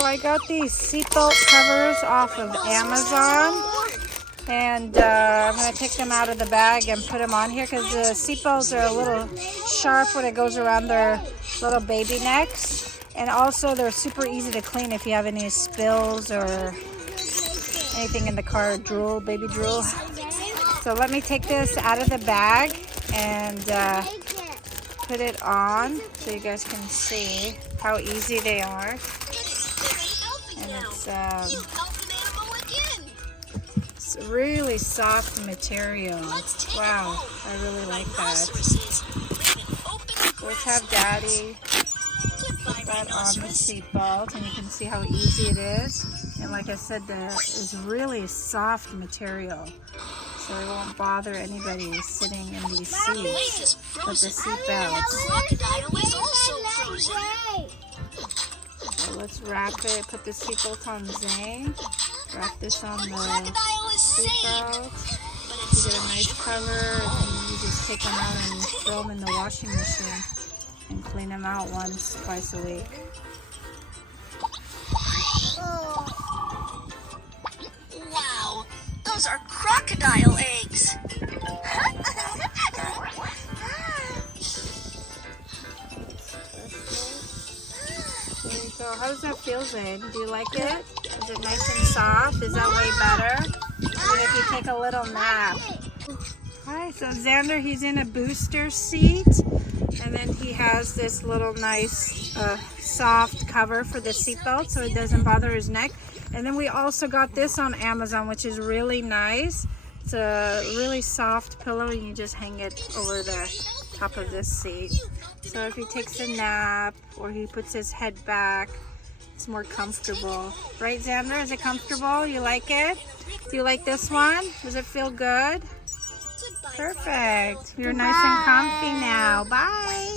Well, I got these seatbelt covers off of Amazon, and I'm going to take them out of the bag and put them on here because the seatbelts are a little sharp when it goes around their little baby necks, and also they're super easy to clean if you have any spills or anything in the car, drool, baby drool. So let me take this out of the bag and put it on so you guys can see how easy they are. And it's really soft material. Wow, I really like that. Let's have Daddy put that on the seatbelt, and you can see how easy it is. And like I said, it's really soft material, so it won't bother anybody sitting in these seats with the seatbelts. So let's wrap it, put the seatbelt on Zane, wrap this on the seatbelt. You get a nice cover, and you just take them out and throw them in the washing machine and clean them out twice a week. Wow, those are crocodile eggs. There you go. How does that feel, Zane? Do you like it? Is it nice and soft? Is that way better? Even if you take a little nap. Alright, so Xander, he's in a booster seat. And then he has this little nice soft cover for the seatbelt so it doesn't bother his neck. And then we also got this on Amazon, which is really nice. It's a really soft pillow, and you just hang it over the top of this seat. So if he takes a nap or he puts his head back, it's more comfortable. Right, Xander? Is it comfortable? You like it? Do you like this one? Does it feel good? Perfect. You're nice and comfy now. Bye.